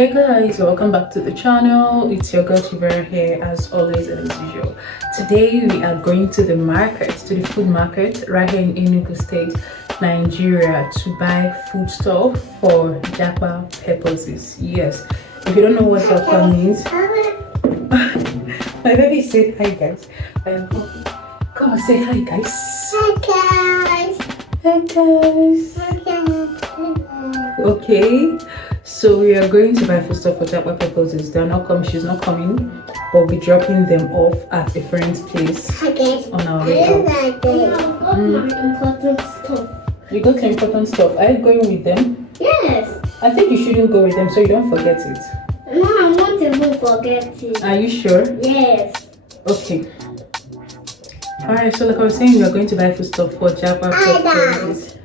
Hey guys, welcome back to the channel. It's your girl Chief Vera here as always and as usual. Today we are going to the market, to the food market right here in Enugu State, Nigeria, to buy food stuff for Japa purposes. Yes, if you don't know what Japa means, my baby said hi guys. Come and say hi guys. Hi guys. Hi guys. Hi guys. Okay. So we are going to buy food stuff for Japa purposes. They're not coming, she's not coming, but we'll be dropping them off at a friend's place on our way out. I got my important stuff. You got your important stuff. Are you going with them? Yes. I think you shouldn't go with them so you don't forget it. No, I won't even forget it. Are you sure? Yes. Okay. Alright, so like I was saying, we are going to buy food stuff for Japa purposes.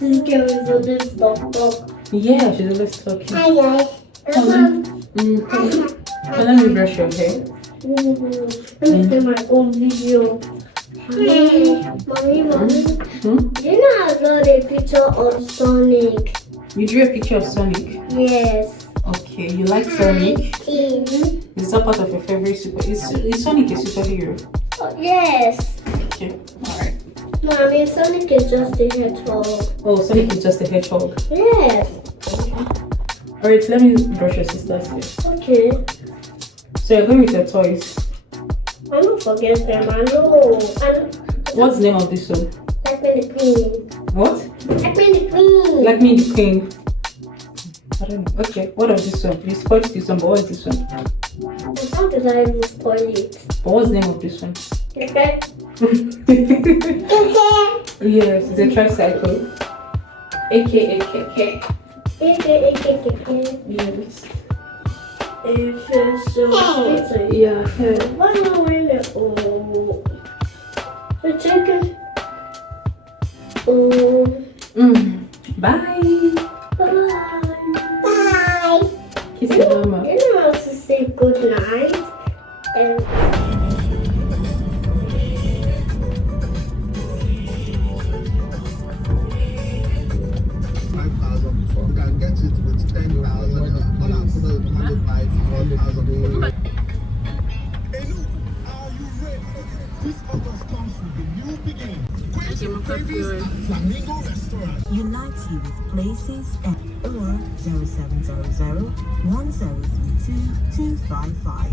This girl is always stuff. Yeah, she's always talking. Hi guys. Let me brush your hair. Let me do my own video. Hey, mommy. You know I got a picture of Sonic. You drew a picture of Sonic? Yes. Okay, you like Sonic? Is that part of your favorite super? Is Sonic a superhero? Oh, yes. Okay, alright. No, I mean Sonic is just a hedgehog. Oh, Sonic is just a hedgehog. Yes. Alright, let me brush your sister's hair. Okay. So you're going with your toys. I don't forget them. I know. What's the name of this one? Like me the queen. What? Like me the queen. Like me the queen. I don't know. Okay, what of this one? You spoiled this one, but what is this one? How did I even spoil it? But what's the name of this one? Okay. Yes, it's a tricycle. AKA KK. Yes. Yeah. What am I wearing it? Oh. The chicken. Oh. Bye. Bye. Kiss your mama. You know how to say good night? And you can get it with 10,000. All I'm going to buy 1,000. Are you ready? This August comes with a new beginning. Flamingo Restaurant. Unite you with places or 0700 1032 255.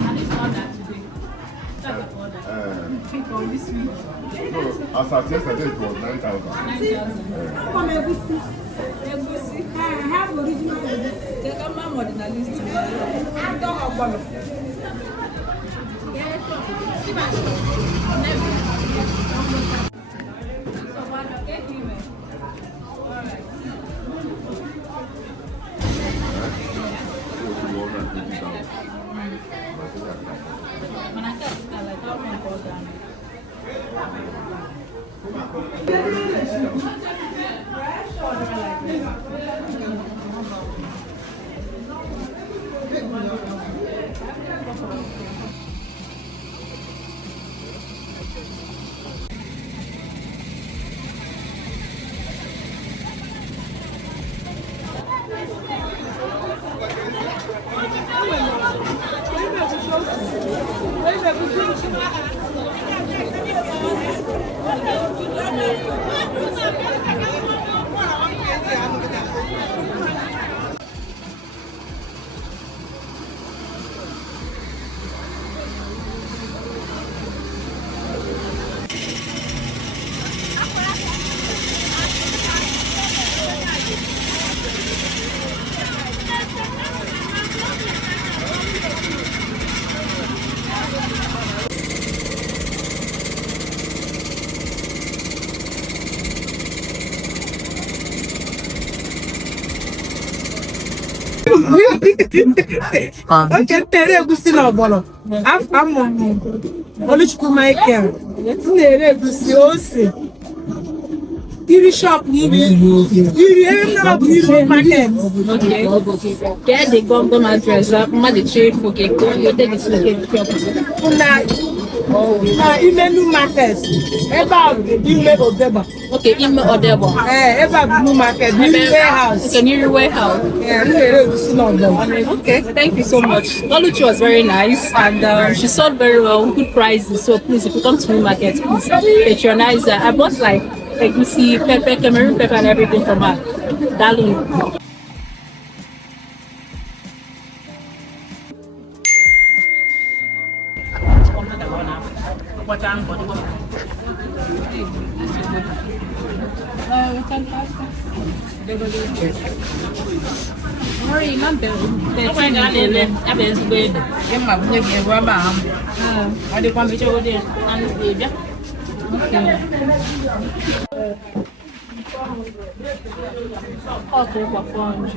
And it's not that today. That's order. For this week. No, as at yesterday it was 9,000. 9,000. Come Egusi. I have original. They come my modernalist. I don't have one. Okay, tere gusi na bolo. I'm Oluchukwu Michael. Tere gusi ose. Iri shop iri na iri market. Okay. Get the government address up. Ma the chief okay. Go take it to the shop. Imenu market. Eba ime Odeba. Okay, Ime Odebo. Eba blue market. New warehouse. Okay, new warehouse. Okay, thank you so much. Oluchi was very nice and she sold very well, good prices. So please, if you come to new market, please patronize her. I bought like egusi, pepper, Cameroon pepper, and everything from her. Darling. Hurry, my bill. Okay, for 400.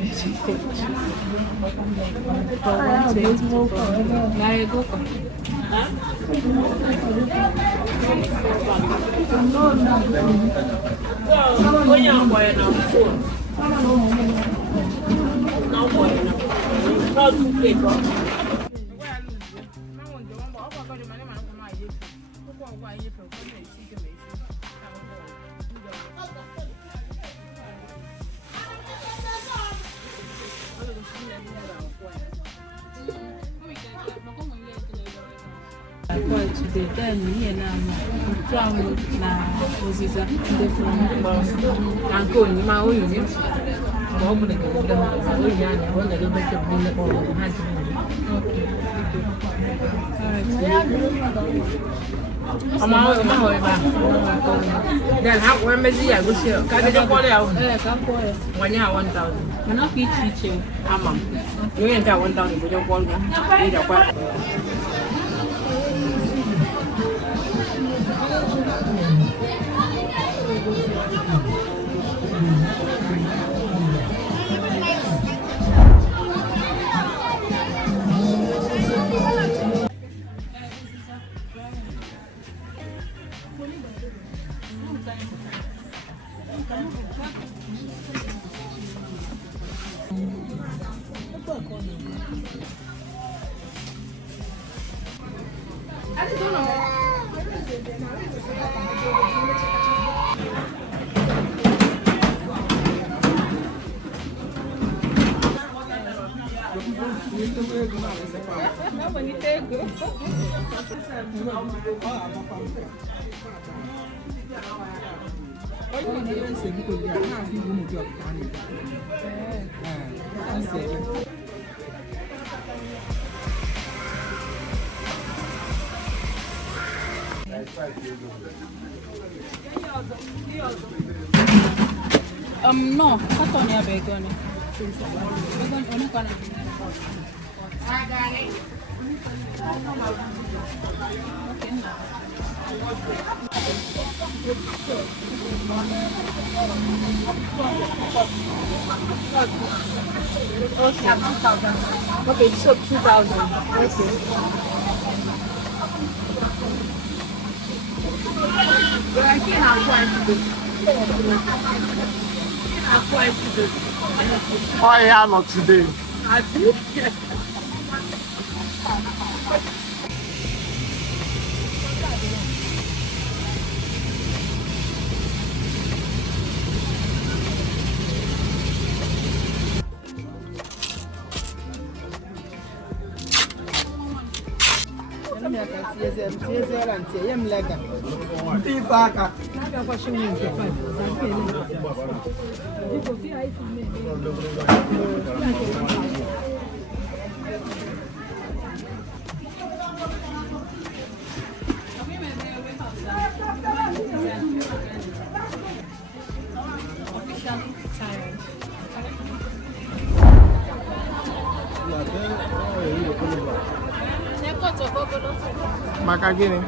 Today, then here now, travel na Oziza, and go in my own union. Then how where Messi I go see? Can you call it out? When you have 1,000. I'm not teaching. You ain't got 1,000, but you're calling. No, cut on your bacon. Okay, so 2,000. Okay. But I think I'll try to do. I'll try to do. Oh, yeah, not today. I do. Maka gini.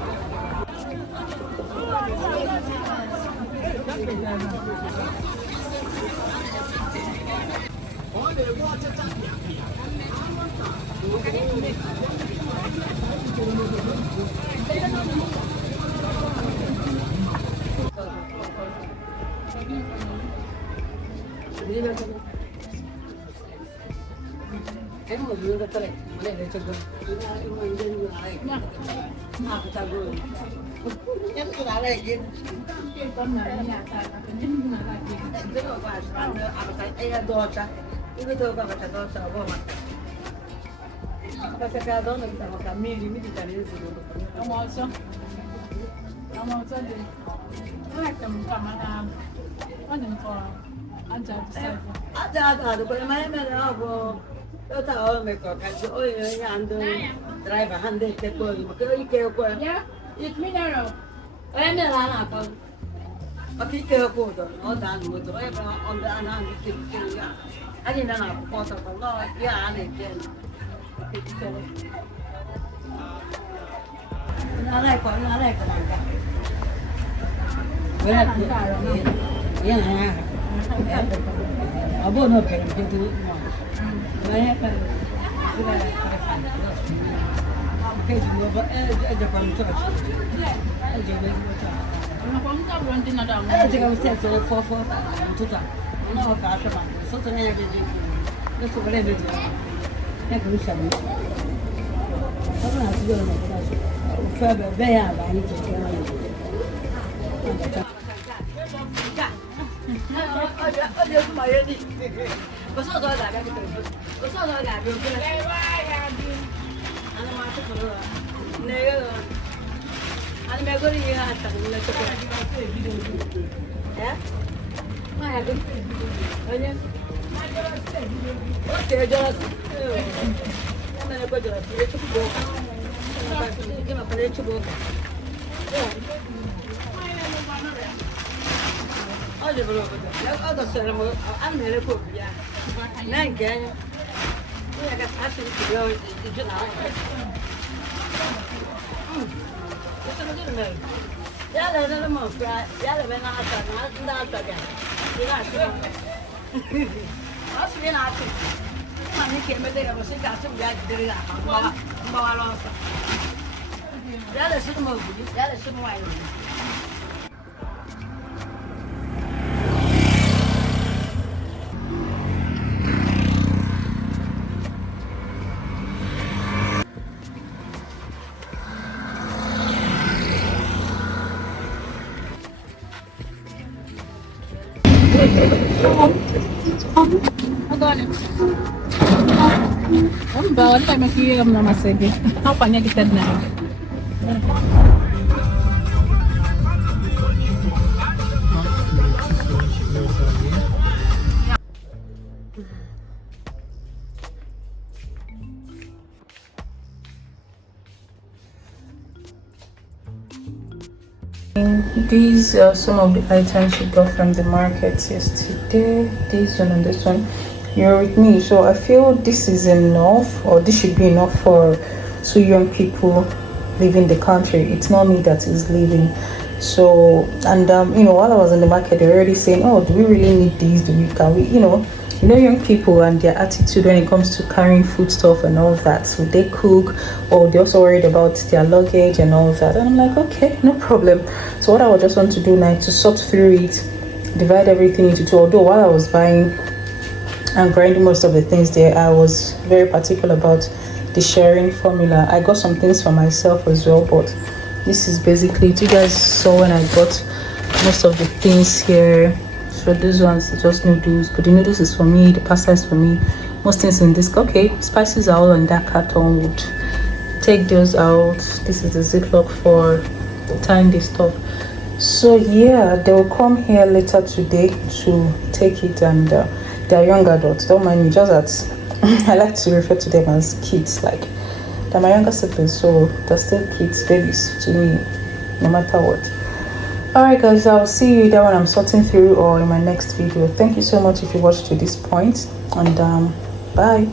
Driver handle take go. Yeah, it's mineral. Okay, go all done with the river on the another thing. I didn't know part of the law. Yeah, and again. I like what I like. Yeah, I won't open it. I have Bawal tayo makikigam na masige. Ako pa niya gitad na. These are some of the items we got from the market yesterday. This one and this one. You're with me, so I feel this is enough, or this should be enough for 2 young people leaving the country. It's not me that is leaving. So, and while I was in the market, they're already saying, oh, do we really need these? Can we, young people and their attitude when it comes to carrying food stuff and all that. So they cook, or they're also worried about their luggage and all that. And I'm like, okay, no problem. So what I would just want to do now is to sort through it, divide everything into 2. Although while I was buying and grinding most of the things there, I was very particular about the sharing formula. I got some things for myself as well, but this is basically it. You guys saw when I got most of the things here. So these ones are just noodles, but the noodles is for me, the pasta is for me, most things in this. Okay, spices are all on that carton. Would take those out. This is the ziploc for tying this stuff. So yeah, they will come here later today to take it, and they're young adults, don't mind me, just that I like to refer to them as kids. Like, they're my younger siblings, so they're still kids, babies to me, no matter what. Alright guys, I'll see you there when I'm sorting through or in my next video. Thank you so much if you watched to this point, and bye.